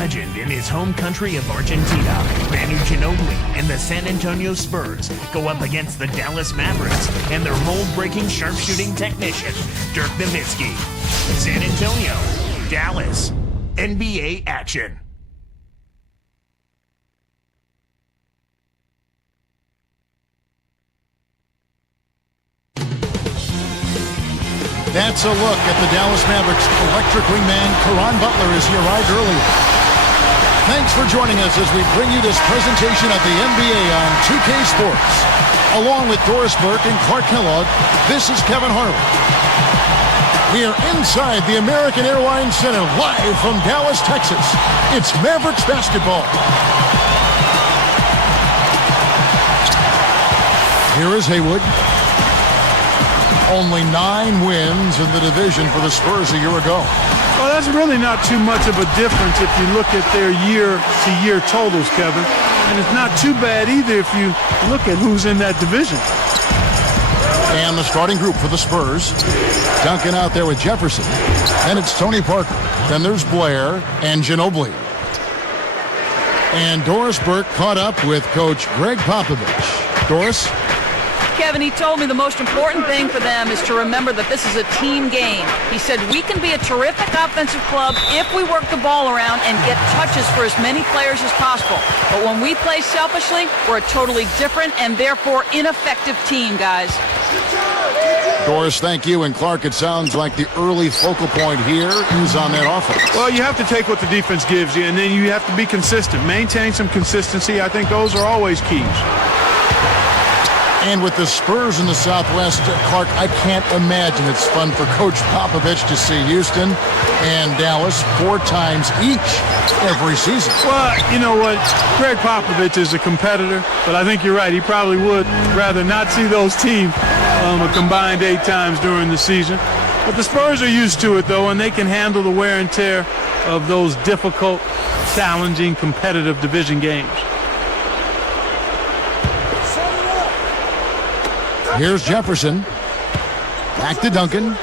legend in his home country of Argentina, Manu Ginobili and the San Antonio Spurs go up against the Dallas Mavericks and their mold-breaking sharpshooting technician, Dirk Nowitzki. San Antonio, Dallas, NBA action. That's a look at the Dallas Mavericks. Electric wingman Caron Butler as he arrived earlier. Thanks for joining us as we bring you this presentation of the NBA on 2K Sports. Along with Doris Burke and Clark Kellogg, this is Kevin Harlan. We are inside the American Airlines Center, live from Dallas, Texas. It's Mavericks basketball. Here is Haywood. Only 9 wins in the division for the Spurs a year ago. Well, that's really not too much of a difference if you look at their year-to-year totals, Kevin. And it's not too bad either if you look at who's in that division. And the starting group for the Spurs. Duncan out there with Jefferson. And it's Tony Parker. Then there's Blair and Ginobili. And Doris Burke caught up with Coach Greg Popovich. Doris? Kevin, he told me the most important thing for them is to remember that this is a team game. He said we can be a terrific offensive club if we work the ball around and get touches for as many players as possible. But when we play selfishly, we're a totally different and therefore ineffective team, guys. Doris, thank you. And Clark, it sounds like the early focal point here is on that offense. Well, you have to take what the defense gives you, and then you have to be consistent. Maintain some consistency. I think those are always keys. And with the Spurs in the Southwest, Clark, I can't imagine it's fun for Coach Popovich to see Houston and Dallas 4 times each every season. Well, you know what? Greg Popovich is a competitor, but I think you're right. He probably would rather not see those teams a combined 8 times during the season. But the Spurs are used to it, though, and they can handle the wear and tear of those difficult, challenging, competitive division games. Here's Jefferson. Back to Duncan.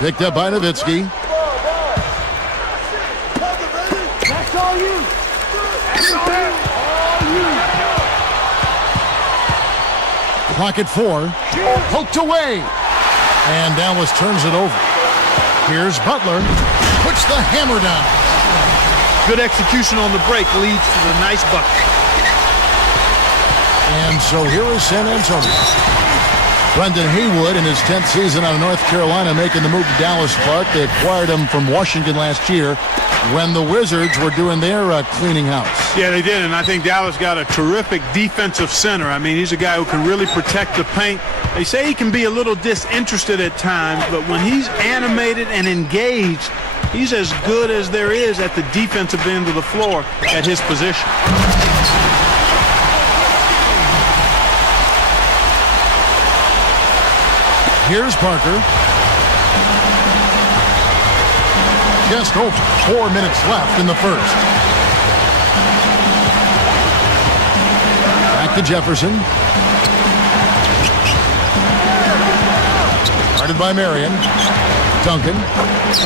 Picked up by Nowitzki. Clock at 4. Poked away. And Dallas turns it over. Here's Butler. Puts the hammer down. Good execution on the break leads to the nice bucket. And so here is San Antonio. Brendan Haywood in his 10th season out of North Carolina making the move to Dallas Park. They acquired him from Washington last year when the Wizards were doing their cleaning house. Yeah, they did, and I think Dallas got a terrific defensive center. I mean, he's a guy who can really protect the paint. They say he can be a little disinterested at times, but when he's animated and engaged, he's as good as there is at the defensive end of the floor at his position. Here's Parker. Just over 4 minutes left in the first. Back to Jefferson. Guarded by Marion. Duncan.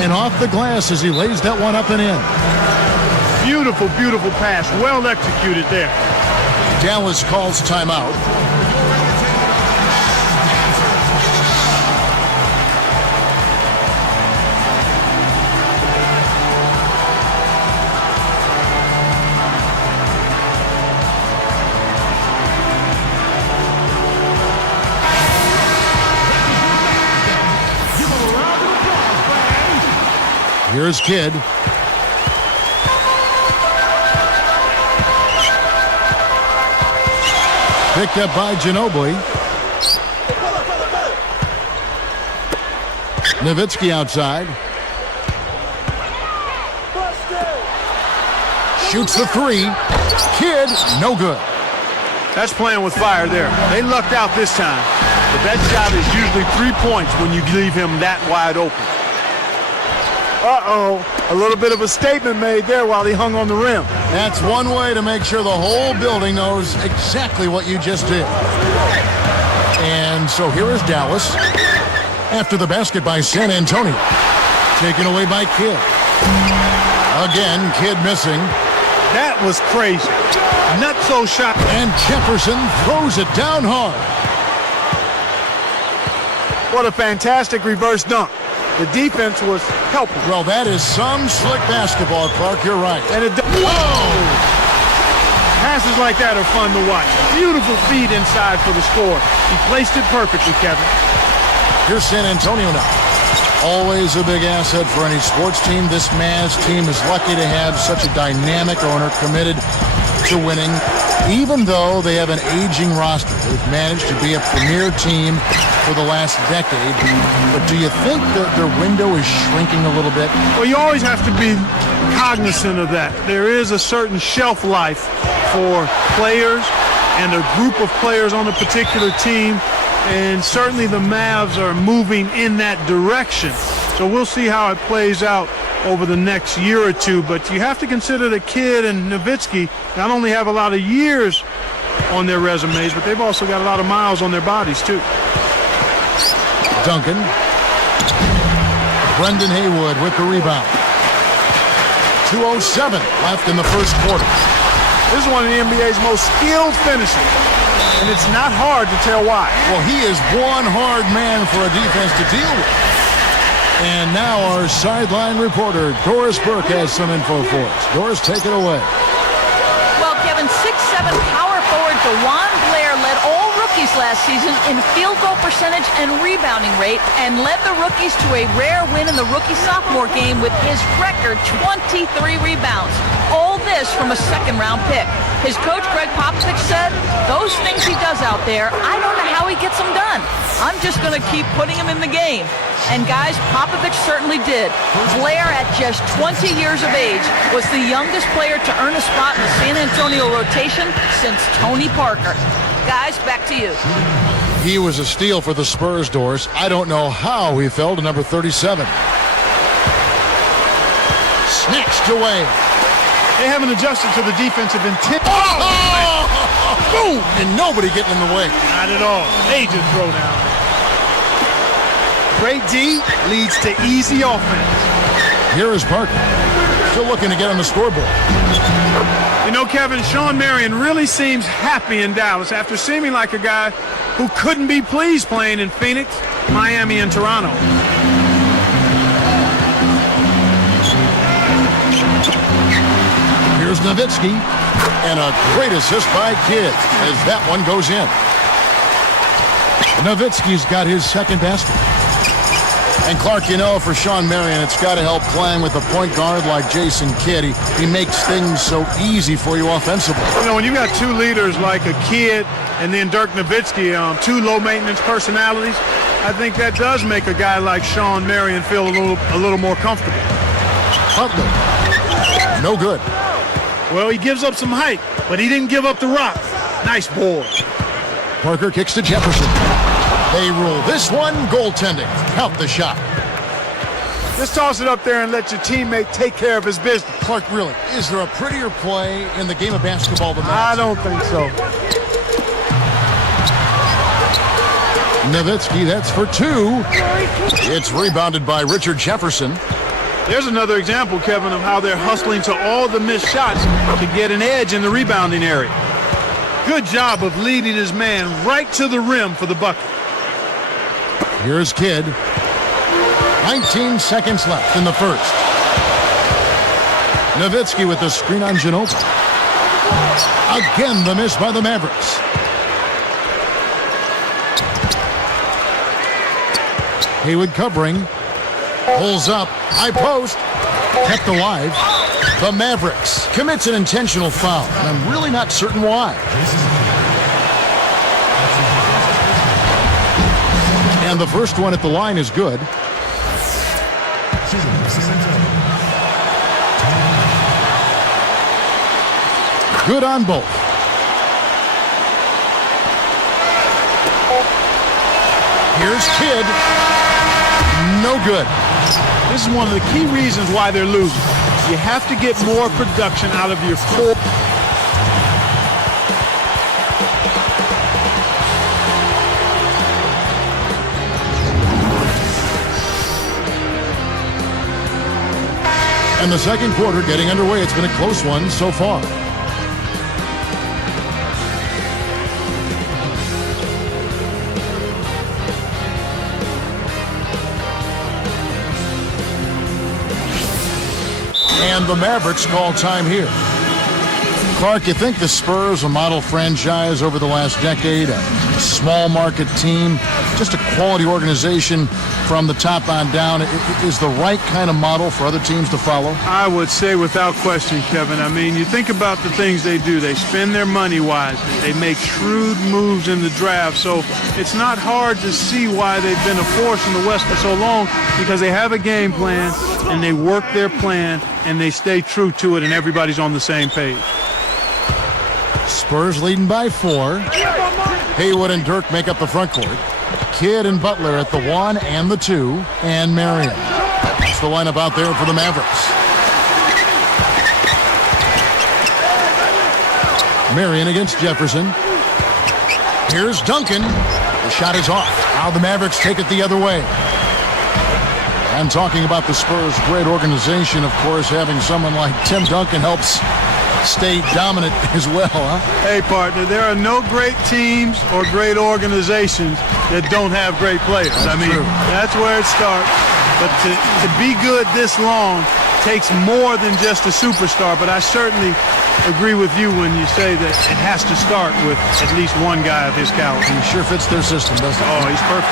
And off the glass as he lays that one up and in. Beautiful, beautiful pass. Well executed there. Dallas calls timeout. Here's Kidd. Picked up by Ginobili. Nowitzki outside. Shoots the 3. Kidd, no good. That's playing with fire there. They lucked out this time. But that shot is usually 3 points when you leave him that wide open. Uh-oh, a little bit of a statement made there while he hung on the rim. That's one way to make sure the whole building knows exactly what you just did. And so here is Dallas after the basket by San Antonio. Taken away by Kidd. Again, Kidd missing. That was crazy. Not so shot. And Jefferson throws it down hard. What a fantastic reverse dunk. The defense was helping. Well, that is some slick basketball, Clark. You're right. And whoa! Passes like that are fun to watch. Beautiful feed inside for the score. He placed it perfectly, Kevin. Here's San Antonio now. Always a big asset for any sports team. This Mavs team is lucky to have such a dynamic owner committed to winning. Even though they have an aging roster, they've managed to be a premier team for the last decade. But do you think that their window is shrinking a little bit? Well, you always have to be cognizant of that. There is a certain shelf life for players and a group of players on a particular team. And certainly the Mavs are moving in that direction. So we'll see how it plays out over the next year or two. But you have to consider that Kidd and Nowitzki not only have a lot of years on their resumes, but they've also got a lot of miles on their bodies, too. Duncan. Brendan Haywood with the rebound. 2:07 left in the first quarter. This is one of the NBA's most skilled finishers. And it's not hard to tell why. Well, he is one hard man for a defense to deal with. And now our sideline reporter, Doris Burke, has some info for us. Doris, take it away. Well, Kevin, 6'7" power forward DeJuan Blair led all rookies last season in field goal percentage and rebounding rate and led the rookies to a rare win in the rookie-sophomore game with his record 23 rebounds. All this from a second-round pick. His coach, Greg Popovich, said, those things he does out there, I don't know how he gets them done. I'm just going to keep putting him in the game. And guys, Popovich certainly did. Blair, at just 20 years of age, was the youngest player to earn a spot in the San Antonio rotation since Tony Parker. Guys, back to you. He was a steal for the Spurs, Doris. I don't know how he fell to number 37. Snatched away. They haven't adjusted to the defensive intent. Oh! Boom! And nobody getting in the way. Not at all. Major throwdown. Great D leads to easy offense. Here is Parker. Still looking to get on the scoreboard. You know, Kevin, Sean Marion really seems happy in Dallas after seeming like a guy who couldn't be pleased playing in Phoenix, Miami, and Toronto. Here's Nowitzki, and a great assist by Kidd as that one goes in. Nowitzki's got his second basket. And Clark, you know, for Sean Marion, it's got to help playing with a point guard like Jason Kidd. He makes things so easy for you offensively. You know, when you got two leaders like a Kidd and then Dirk Nowitzki, two low-maintenance personalities, I think that does make a guy like Sean Marion feel a little more comfortable. Butler, no good. Well, he gives up some height, but he didn't give up the rock. Nice board. Parker kicks to Jefferson. They rule this one goaltending. Count the shot. Just toss it up there and let your teammate take care of his business. Clark, really, is there a prettier play in the game of basketball than I that? don't think so. Nowitzki, that's for two. It's rebounded by Richard Jefferson. There's another example, Kevin, of how they're hustling to all the missed shots to get an edge in the rebounding area. Good job of leading his man right to the rim for the bucket. Here's Kidd. 19 seconds left in the first. Nowitzki with the screen on Ginobili. Again, the miss by the Mavericks. Haywood covering. Pulls up. High post. Kept alive. The Mavericks commits an intentional foul, and I'm really not certain why. And the first one at the line is good. Good on both. Here's Kidd. No good. This is one of the key reasons why they're losing. You have to get more production out of your core. And the second quarter getting underway. It's been a close one so far. And the Mavericks call time here. Clark, you think the Spurs, a model franchise over the last decade, a small market team, just a quality organization from the top on down, is the right kind of model for other teams to follow? I would say without question, Kevin. I mean, you think about the things they do. They spend their money wisely. They make shrewd moves in the draft. So it's not hard to see why they've been a force in the West for so long, because they have a game plan and they work their plan and they stay true to it, and everybody's on the same page. Spurs leading by 4. Haywood and Dirk make up the front court. Kidd and Butler at the 1 and the 2. And Marion. That's the lineup out there for the Mavericks. Marion against Jefferson. Here's Duncan. The shot is off. Now the Mavericks take it the other way. I'm talking about the Spurs' great organization, of course. Having someone like Tim Duncan helps stay dominant as well, huh? Hey, partner, there are no great teams or great organizations that don't have great players. That's where it starts. But to be good this long takes more than just a superstar. But I certainly agree with you when you say that it has to start with at least one guy of his caliber. He sure fits their system, doesn't he? Oh, he's perfect.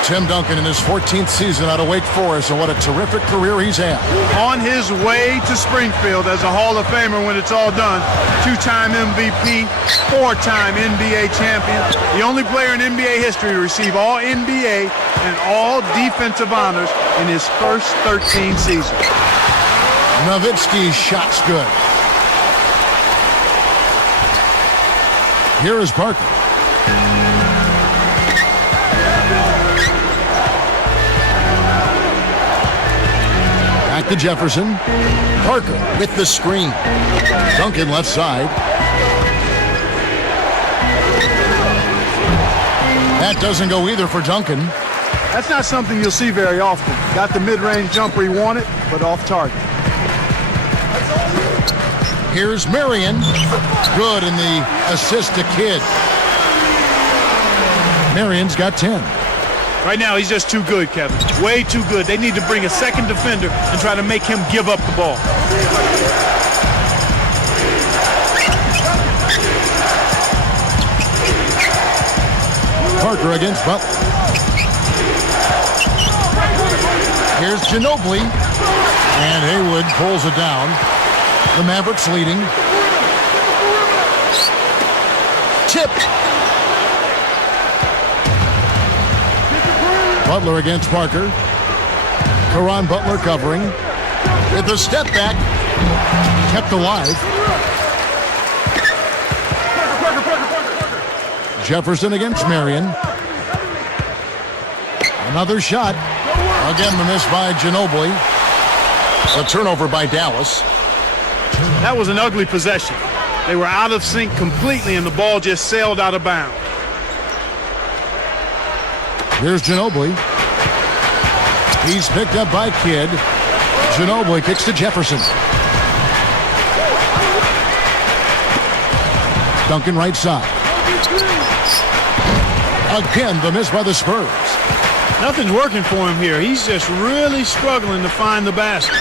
Tim Duncan in his 14th season out of Wake Forest, and what a terrific career he's had. On his way to Springfield as a Hall of Famer when it's all done. 2-time MVP, 4-time NBA champion. The only player in NBA history to receive all NBA and all defensive honors in his first 13 seasons. Nowitzki's shot's good. Here is Parker. Back to Jefferson. Parker with the screen. Duncan left side. That doesn't go either for Duncan. That's not something you'll see very often. Got the mid-range jumper he wanted, but off target. Here's Marion. Good in the assist to Kidd. Marion's got 10. Right now, he's just too good, Kevin. Way too good. They need to bring a second defender and try to make him give up the ball. Parker against Butler. Here's Ginobili. And Haywood pulls it down. The Mavericks leading. Tip. Butler against Parker. Caron Butler covering. With the step back. Kept alive. Jefferson against Marion. Another shot. Again, the miss by Ginobili. A turnover by Dallas. That was an ugly possession. They were out of sync completely, and the ball just sailed out of bounds. Here's Ginobili. He's picked up by Kidd. Ginobili kicks to Jefferson. Duncan right side. Again, the miss by the Spurs. Nothing's working for him here. He's just really struggling to find the basket.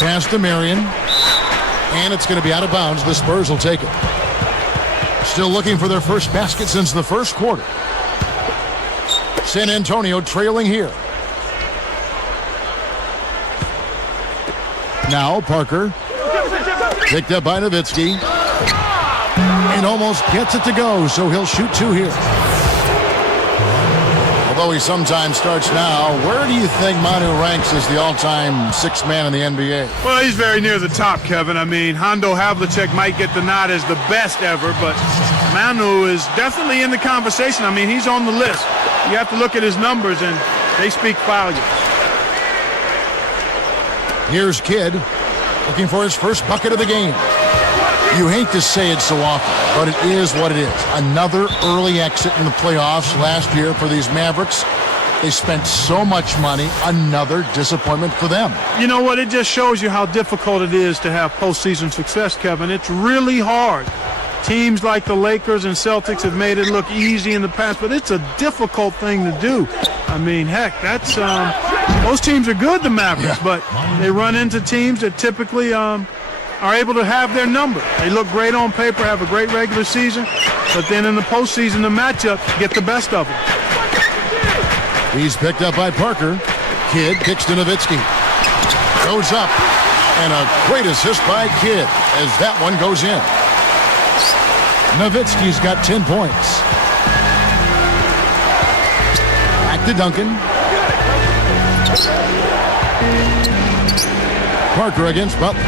Pass to Marion. And it's going to be out of bounds. The Spurs will take it. Still looking for their first basket since the first quarter. San Antonio trailing here. Now Parker. Picked up by Nowitzki. And almost gets it to go, so he'll shoot 2 here. Although he sometimes starts now, where do you think Manu ranks as the all-time sixth man in the NBA? Well, he's very near the top, Kevin. I mean, Hondo Havlicek might get the nod as the best ever, but Manu is definitely in the conversation. I mean, he's on the list. You have to look at his numbers, and they speak volumes. Here's Kidd, looking for his first bucket of the game. You hate to say it so often, but it is what it is. Another early exit in the playoffs last year for these Mavericks. They spent so much money. Another disappointment for them. You know what? It just shows you how difficult it is to have postseason success, Kevin. It's really hard. Teams like the Lakers and Celtics have made it look easy in the past, but it's a difficult thing to do. I mean, heck, that's those teams are good, the Mavericks, but they run into teams that typically are able to have their number. They look great on paper, have a great regular season, but then in the postseason, the matchups get the best of them. He's picked up by Parker. Kidd kicks to Nowitzki. Goes up. And a great assist by Kidd as that one goes in. Nowitzki's got 10 points. Back to Duncan. Parker against Butler.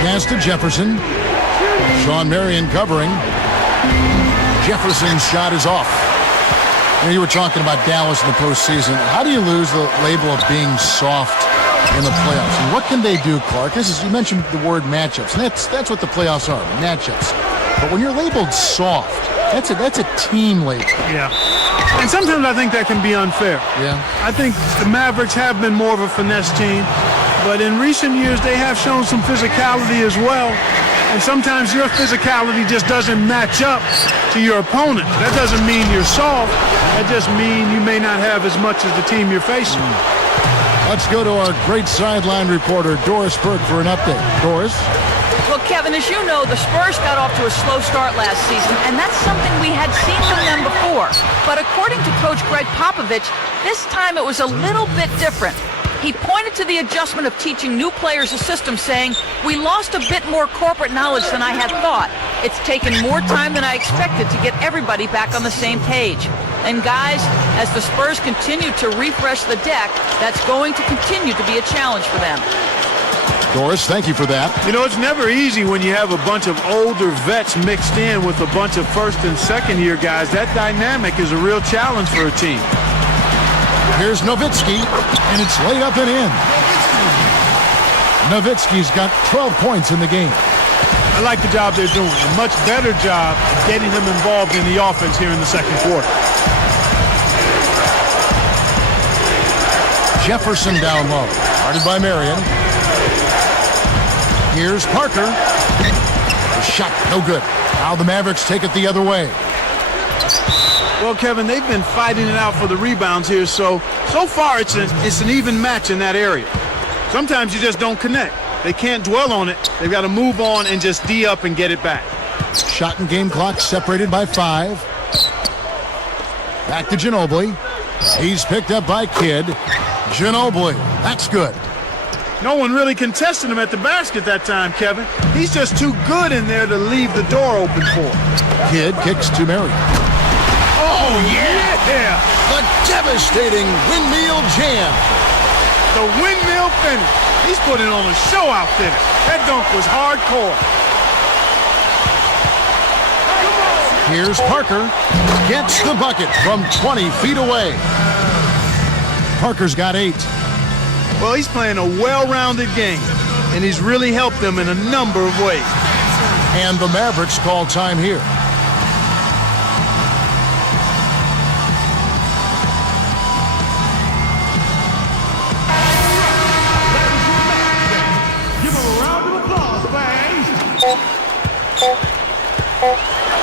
Pass to Jefferson. Sean Marion covering. Jefferson's shot is off. You were talking about Dallas in the postseason. How do you lose the label of being soft in the playoffs? And what can they do, Clark? You mentioned the word matchups, and that's what the playoffs are, matchups. But when you're labeled soft, that's a team label. Yeah. And sometimes I think that can be unfair. Yeah. I think the Mavericks have been more of a finesse team, but in recent years they have shown some physicality as well. And sometimes your physicality just doesn't match up to your opponent. That doesn't mean you're soft. That just means you may not have as much as the team you're facing. Let's go to our great sideline reporter, Doris Burke, for an update. Doris? Well, Kevin, as you know, the Spurs got off to a slow start last season, and that's something we had seen from them before. But according to Coach Greg Popovich, this time it was a little bit different. He pointed to the adjustment of teaching new players a system, saying, "We lost a bit more corporate knowledge than I had thought. It's taken more time than I expected to get everybody back on the same page." And guys, as the Spurs continue to refresh the deck, that's going to continue to be a challenge for them. Doris, thank you for that. You know, it's never easy when you have a bunch of older vets mixed in with a bunch of first and second year guys. That dynamic is a real challenge for a team. Here's Nowitzki, and it's laid up and in. Nowitzki's got 12 points in the game. I like the job they're doing. A much better job getting him involved in the offense here in the second quarter. Jefferson down low, guarded by Marion. Here's Parker. The shot, no good. Now the Mavericks take it the other way. Well, Kevin, they've been fighting it out for the rebounds here, so far it's an even match in that area. Sometimes you just don't connect. They can't dwell on it. They've got to move on and just D up and get it back. Shot and game clock separated by 5. Back to Ginobili. He's picked up by Kidd. Ginobili, that's good. No one really contested him at the basket that time, Kevin. He's just too good in there to leave the door open for him. Kidd kicks to Marion. Oh, yeah! The devastating windmill jam. The windmill finish. He's putting on a show out there. That dunk was hardcore. Here's Parker. Gets the bucket from 20 feet away. Parker's got 8. Well, he's playing a well-rounded game, and he's really helped them in a number of ways. And the Mavericks call time here.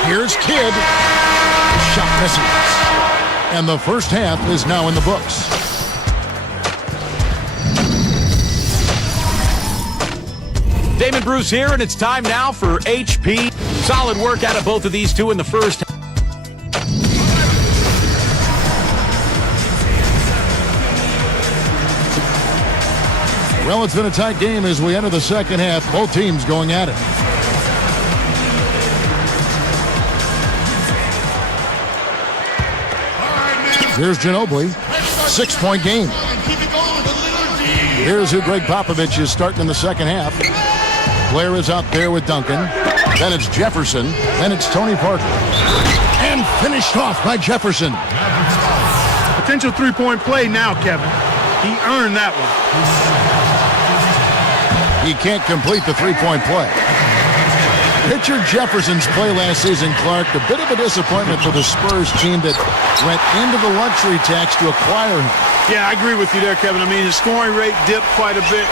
Here's Kidd. Shot misses. And the first half is now in the books. Damon Bruce here, and it's time now for HP. Solid work out of both of these two in the first. Well, it's been a tight game as we enter the second half. Both teams going at it. Here's Ginobili. 6-point game. Here's who Greg Popovich is starting in the second half. Blair is out there with Duncan. Then it's Jefferson. Then it's Tony Parker. And finished off by Jefferson. Potential three-point play now, Kevin. He earned that one. He can't complete the three-point play. Richard Jefferson's play last season, Clark, a bit of a disappointment for the Spurs team that went into the luxury tax to acquire him. Yeah, I agree with you there, Kevin. I mean, his scoring rate dipped quite a bit,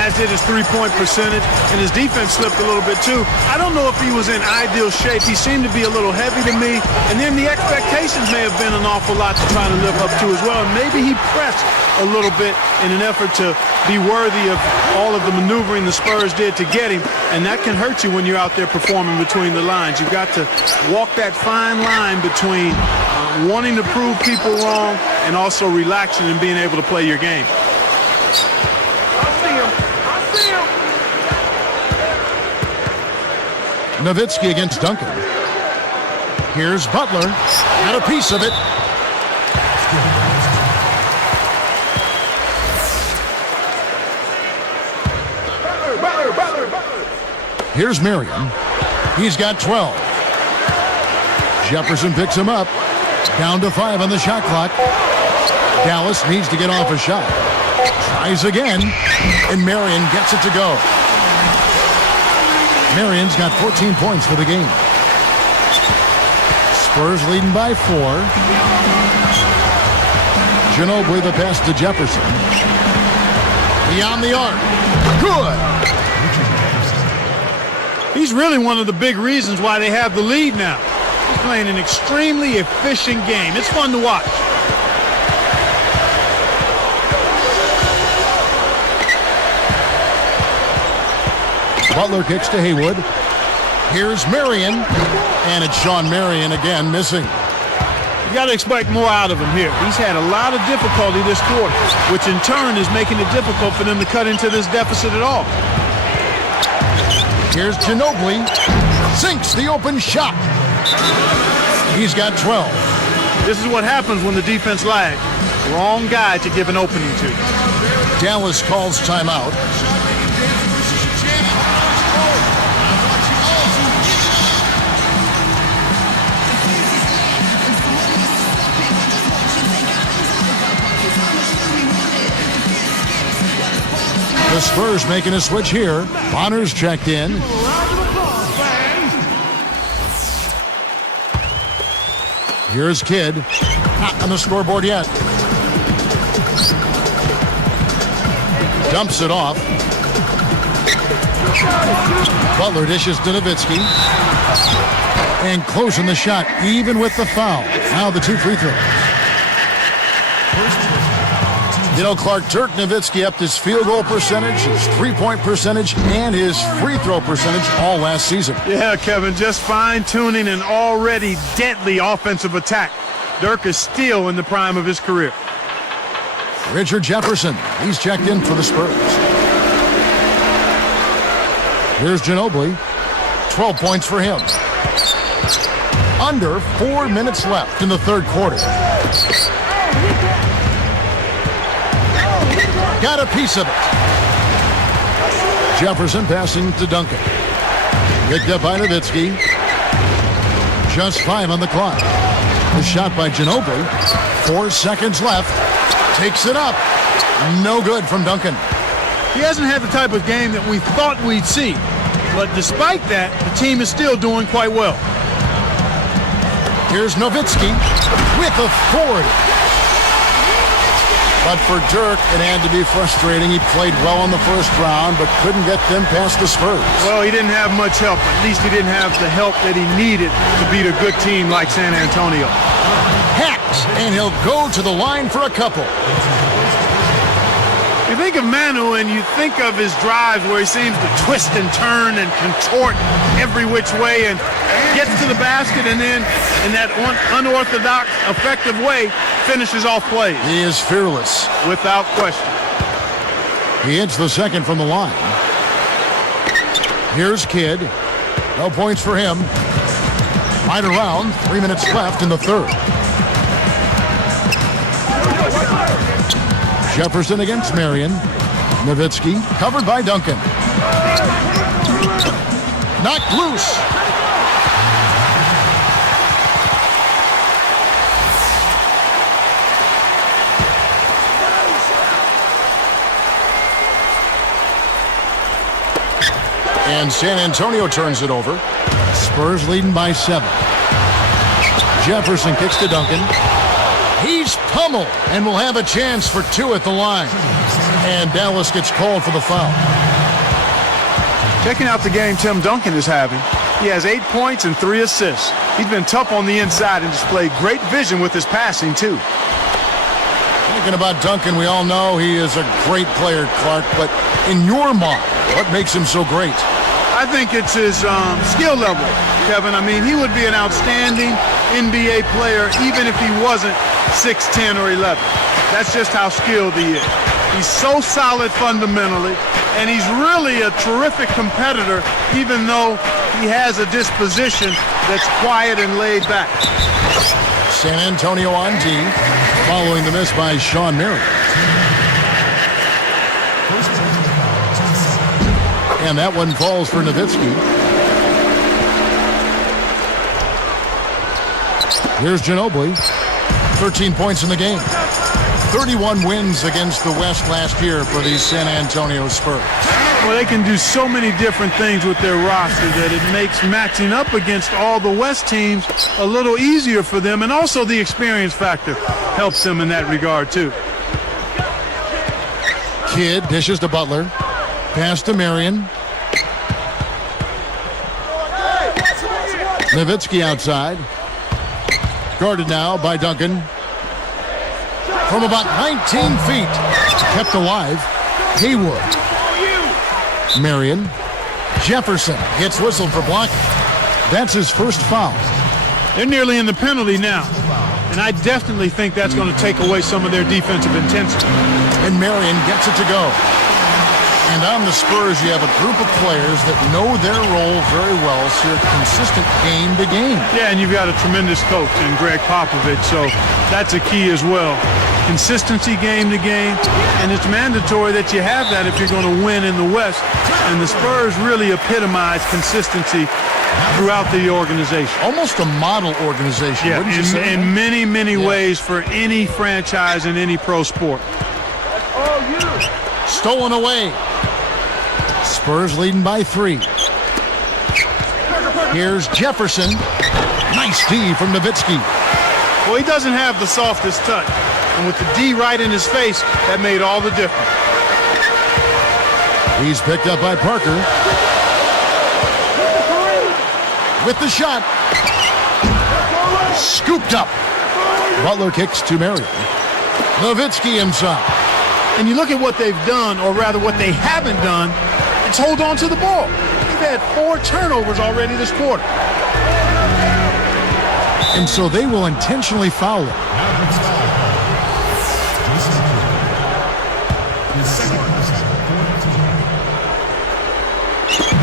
as did his three-point percentage, and his defense slipped a little bit too. I don't know if he was in ideal shape. He seemed to be a little heavy to me, and then the expectations may have been an awful lot to try to live up to as well, and maybe he pressed a little bit in an effort to be worthy of all of the maneuvering the Spurs did to get him, and that can hurt you when you're out there performing between the lines. You've got to walk that fine line between wanting to prove people wrong and also relaxing and being able to play your game. Nowitzki against Duncan. Here's Butler. Had a piece of it. Here's Marion. He's got 12. Jefferson picks him up. Down to 5 on the shot clock. Dallas needs to get off a shot. Tries again, and Marion gets it to go. Marion's got 14 points for the game. Spurs leading by 4. Ginobili the pass to Jefferson. Beyond the arc. Good. He's really one of the big reasons why they have the lead now. He's playing an extremely efficient game. It's fun to watch. Butler kicks to Haywood. Here's Marion. And it's Sean Marion again missing. You got to expect more out of him here. He's had a lot of difficulty this quarter, which in turn is making it difficult for them to cut into this deficit at all. Here's Ginobili. Sinks the open shot. He's got 12. This is what happens when the defense lags. Wrong guy to give an opening to. Dallas calls timeout. The Spurs making a switch here. Bonner's checked in. Here's Kidd. Not on the scoreboard yet. Dumps it off. Butler dishes to Nowitzki. And closing the shot, even with the foul. Now the 2 free throws. You know, Clark, Dirk Nowitzki upped his field goal percentage, his three-point percentage, and his free throw percentage all last season. Yeah, Kevin, just fine-tuning an already deadly offensive attack. Dirk is still in the prime of his career. Richard Jefferson, he's checked in for the Spurs. Here's Ginobili, 12 points for him. Under 4 minutes left in the third quarter. Got a piece of it. Jefferson passing to Duncan. Picked up by Nowitzki. Just 5 on the clock. The shot by Ginobili. 4 seconds left. Takes it up. No good from Duncan. He hasn't had the type of game that we thought we'd see. But despite that, the team is still doing quite well. Here's Nowitzki with authority. But for Dirk, it had to be frustrating. He played well in the first round, but couldn't get them past the Spurs. Well, he didn't have much help. At least he didn't have the help that he needed to beat a good team like San Antonio. Hacked, and he'll go to the line for a couple. You think of Manu and you think of his drives where he seems to twist and turn and contort every which way and gets to the basket and then in that unorthodox, effective way finishes off plays. He is fearless. Without question. He hits the second from the line. Here's Kidd. No points for him. Right around, 3 minutes left in the third. Jefferson against Marion. Nowitzki covered by Duncan. Knocked loose. And San Antonio turns it over. Spurs leading by 7. Jefferson kicks to Duncan. He's pummeled and will have a chance for 2 at the line. And Dallas gets called for the foul. Checking out the game Tim Duncan is having, he has 8 points and 3 assists. He's been tough on the inside and displayed great vision with his passing, too. Thinking about Duncan, we all know he is a great player, Clark, but in your mind, what makes him so great? I think it's his skill level, Kevin. I mean, he would be an outstanding NBA player even if he wasn't 6'10 or 11. That's just how skilled he is. He's so solid fundamentally, and he's really a terrific competitor even though he has a disposition that's quiet and laid back. San Antonio on D, following the miss by Sean Marion. And that one falls for Nowitzki. Here's Ginobili. 13 points in the game. 31 wins against the West last year for the San Antonio Spurs. Well, they can do so many different things with their roster that it makes matching up against all the West teams a little easier for them, and also the experience factor helps them in that regard, too. Kidd dishes to Butler. Pass to Marion. Nowitzki outside. Guarded now by Duncan. From about 19 feet. Kept alive. Haywood. Marion. Jefferson gets whistled for blocking. That's his first foul. They're nearly in the penalty now, and I definitely think that's going to take away some of their defensive intensity. And Marion gets it to go. And on the Spurs, you have a group of players that know their role very well, so you're consistent game to game. Yeah, and you've got a tremendous coach in Greg Popovich, so that's a key as well. Consistency game to game, and it's mandatory that you have that if you're going to win in the West. And the Spurs really epitomize consistency throughout the organization. Almost a model organization, wouldn't you say? In many, many ways for any franchise in any pro sport. Stolen away. Spurs leading by 3. Here's Jefferson. Nice D from Nowitzki. Well, he doesn't have the softest touch. And with the D right in his face, that made all the difference. He's picked up by Parker. With the shot. Scooped up. Butler kicks to Marion. Nowitzki himself. And you look at what they've done, or rather what they haven't done, it's hold on to the ball. They've had 4 turnovers already this quarter. And so they will intentionally foul it.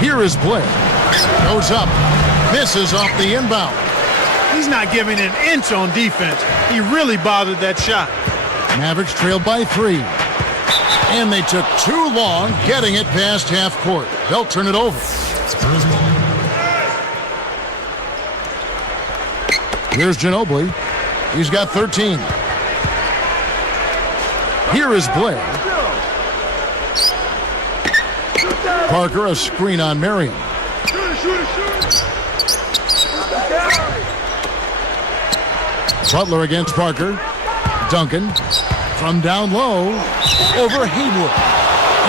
Here is Blair. Goes up. Misses off the inbound. He's not giving an inch on defense. He really bothered that shot. Mavericks trailed by 3. And they took too long getting it past half court. They'll turn it over. Here's Ginobili. He's got 13. Here is Blair. Parker, a screen on Marion. Butler against Parker. Duncan from down low over Haywood.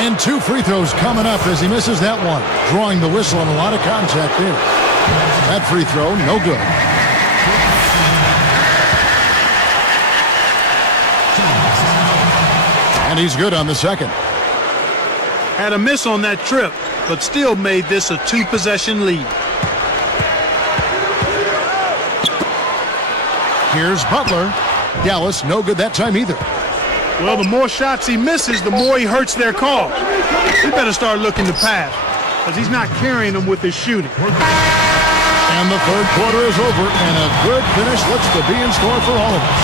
And 2 free throws coming up as he misses that one. Drawing the whistle and a lot of contact there. That free throw, no good. And he's good on the second. Had a miss on that trip, but still made this a 2-possession lead. Here's Butler. Dallas, no good that time either. Well, the more shots he misses, the more he hurts their cause. He better start looking to pass, because he's not carrying them with his shooting. And the third quarter is over, and a good finish looks to be in store for all of us.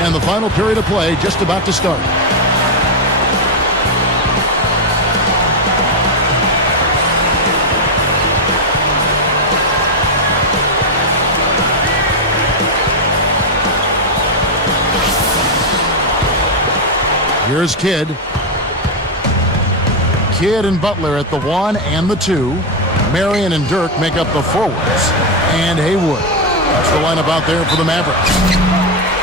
And the final period of play just about to start. Here's Kidd. Kidd and Butler at the 1 and the 2. Marion and Dirk make up the forwards. And Haywood. That's the lineup out there for the Mavericks.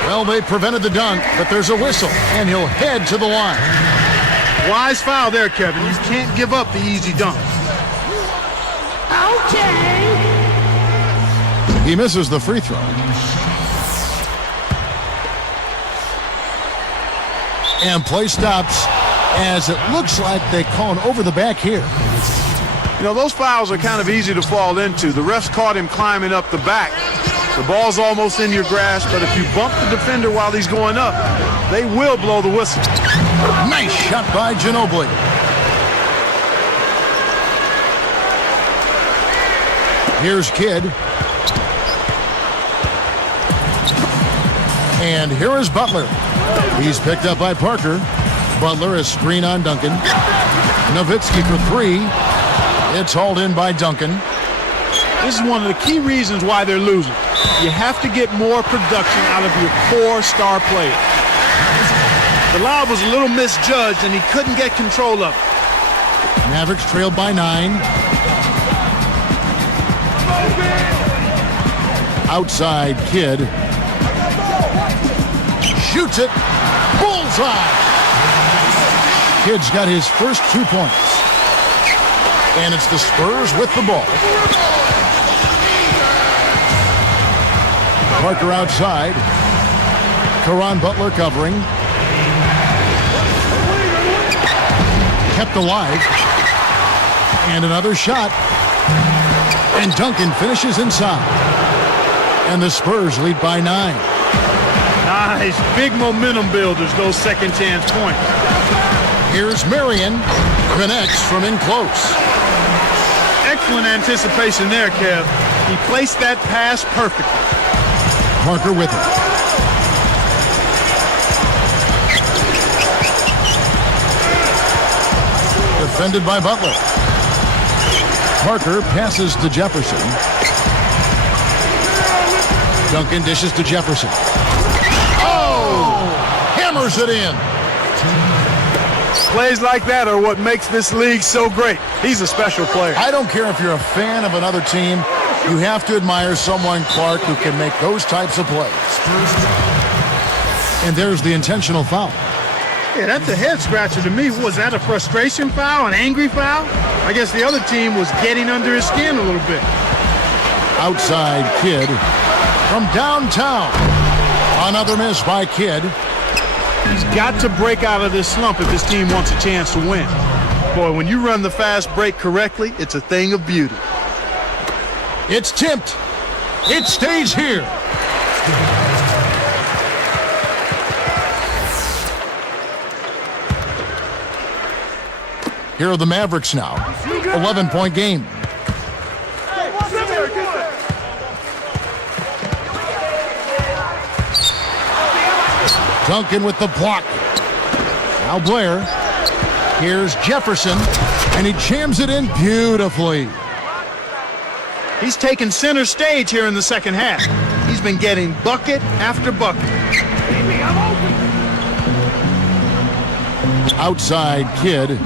Well, they prevented the dunk, but there's a whistle, and he'll head to the line. Wise foul there, Kevin. You can't give up the easy dunk. He misses the free throw. And play stops as it looks like they call it over the back here. You know, those fouls are kind of easy to fall into. The refs caught him climbing up the back. The ball's almost in your grasp, but if you bump the defender while he's going up, they will blow the whistle. Nice shot by Ginobili. Here's Kidd. And here is Butler. He's picked up by Parker. Butler is screen on Duncan. Nowitzki for 3. It's hauled in by Duncan. This is one of the key reasons why they're losing. You have to get more production out of your core star player. The lob was a little misjudged, and he couldn't get control of it. Mavericks trailed by 9. Outside Kidd. Shoots it. Bullseye. Kidd's got his first 2 points. And it's the Spurs with the ball. Parker outside. Caron Butler covering. Kept alive. And another shot. And Duncan finishes inside. And the Spurs lead by 9. Nice. Big momentum builders, those second chance points. Here's Marion. Connects from in close. Excellent anticipation there, Kev. He placed that pass perfectly. Parker with it. Defended by Butler. Parker passes to Jefferson. Duncan dishes to Jefferson. Oh! Hammers it in. Plays like that are what makes this league so great. He's a special player. I don't care if you're a fan of another team. You have to admire someone, Clark, who can make those types of plays. And there's the intentional foul. Yeah, that's a head scratcher to me. Was that a frustration foul, an angry foul? I guess the other team was getting under his skin a little bit. Outside Kidd from downtown. Another miss by Kidd. He's got to break out of this slump if his team wants a chance to win. Boy, when you run the fast break correctly, it's a thing of beauty. It's tipped. It stays here. Here are the Mavericks now. 11-point game. Duncan with the block. Now Blair. Here's Jefferson, and he jams it in beautifully. He's taken center stage here in the second half. He's been getting bucket after bucket. Outside Kidd.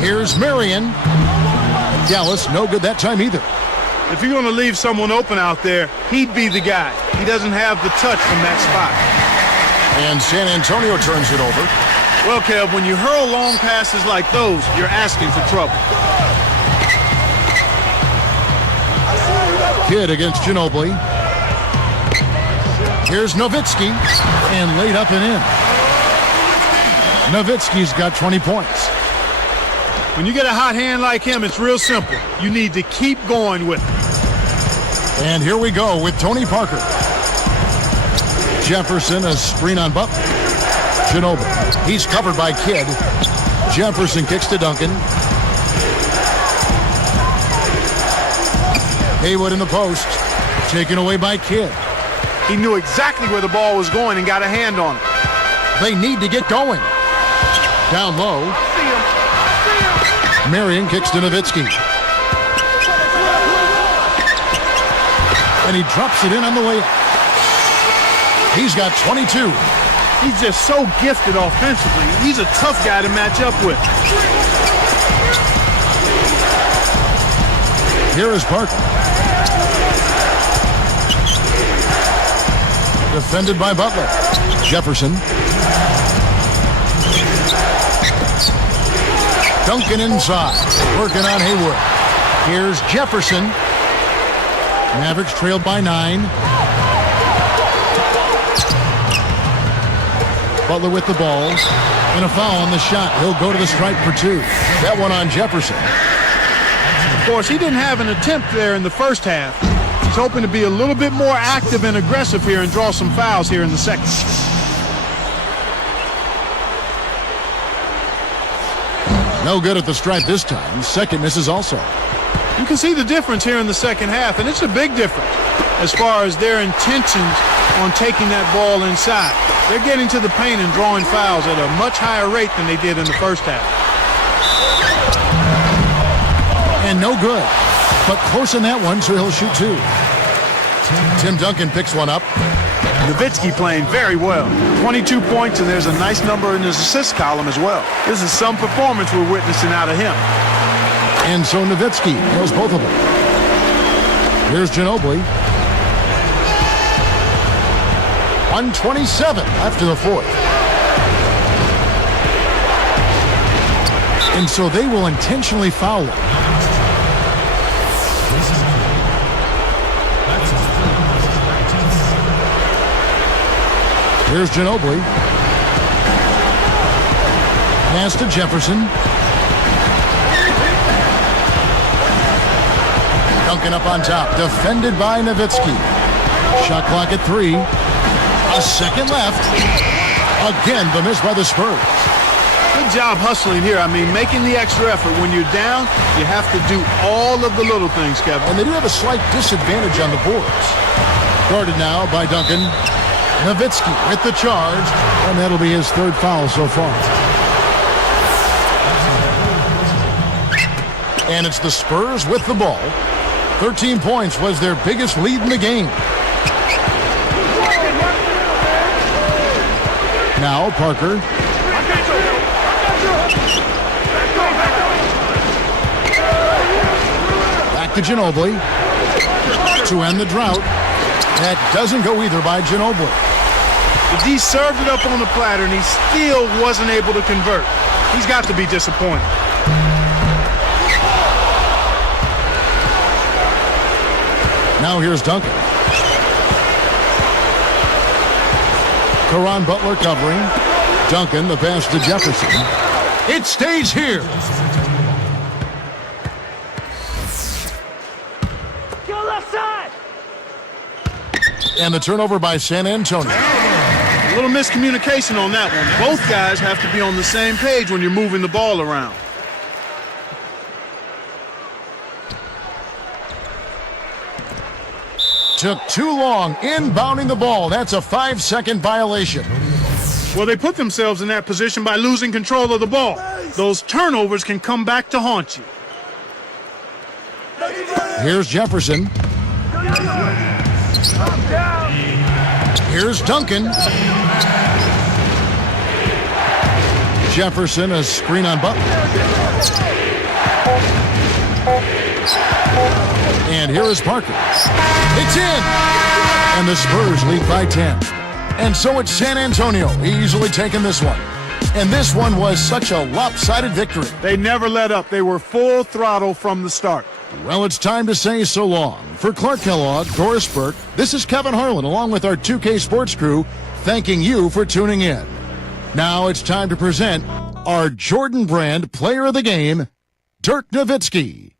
Here's Marion. Dallas, no good that time either. If you're going to leave someone open out there, he'd be the guy. He doesn't have the touch from that spot. And San Antonio turns it over. Well, Kev, when you hurl long passes like those, you're asking for trouble. Kidd against Ginobili. Here's Nowitzki, and laid up and in. Nowitzki's got 20 points. When you get a hot hand like him, it's real simple. You need to keep going with it. And here we go with Tony Parker. Jefferson, a screen on Butler. Ginobili, he's covered by Kidd. Jefferson kicks to Duncan. Haywood in the post, taken away by Kidd. He knew exactly where the ball was going and got a hand on it. They need to get going. Down low. Marion kicks to Nowitzki. And he drops it in on the way up. He's got 22. He's just so gifted offensively. He's a tough guy to match up with. Here is Parker. Defended by Butler. Jefferson. Duncan inside. Working on Hayward. Here's Jefferson. Mavericks trailed by 9. Butler with the ball. And a foul on the shot. He'll go to the stripe for 2. That one on Jefferson. Of course, he didn't have an attempt there in the first half. He's hoping to be a little bit more active and aggressive here and draw some fouls here in the second. No good at the stripe this time. Second misses also. You can see the difference here in the second half, and it's a big difference as far as their intentions on taking that ball inside. They're getting to the paint and drawing fouls at a much higher rate than they did in the first half. And no good. But close on that one, so he'll shoot 2. Tim Duncan picks one up. Nowitzki playing very well. 22 points, and there's a nice number in his assist column as well. This is some performance we're witnessing out of him. And so Nowitzki knows both of them. Here's Ginobili. 1:27 after the fourth. And so they will intentionally foul him. Here's Ginobili. Pass to Jefferson. Duncan up on top. Defended by Nowitzki. Shot clock at 3. A second left. Again, the miss by the Spurs. Good job hustling here. I mean, making the extra effort. When you're down, you have to do all of the little things, Kevin. And they do have a slight disadvantage on the boards. Guarded now by Duncan. Nowitzki with the charge, and that'll be his 3rd foul so far. And it's the Spurs with the ball. 13 points was their biggest lead in the game. Now Parker. Back to Ginobili to end the drought. That doesn't go either by Ginobili. The D served it up on the platter, and he still wasn't able to convert. He's got to be disappointed. Now here's Duncan. Caron Butler covering. Duncan, the pass to Jefferson. It stays here. Go left side. And the turnover by San Antonio. A little miscommunication on that one. Both guys have to be on the same page when you're moving the ball around. Took too long inbounding the ball. That's a 5-second violation. Well, they put themselves in that position by losing control of the ball. Those turnovers can come back to haunt you. Here's Jefferson. Here's Duncan. Jefferson, a screen on Butler. And here is Parker. It's in! And the Spurs lead by 10. And so it's San Antonio easily taking this one. And this one was such a lopsided victory. They never let up. They were full throttle from the start. Well, it's time to say so long. For Clark Kellogg, Doris Burke, this is Kevin Harlan along with our 2K Sports crew, thanking you for tuning in. Now it's time to present our Jordan Brand Player of the Game, Dirk Nowitzki.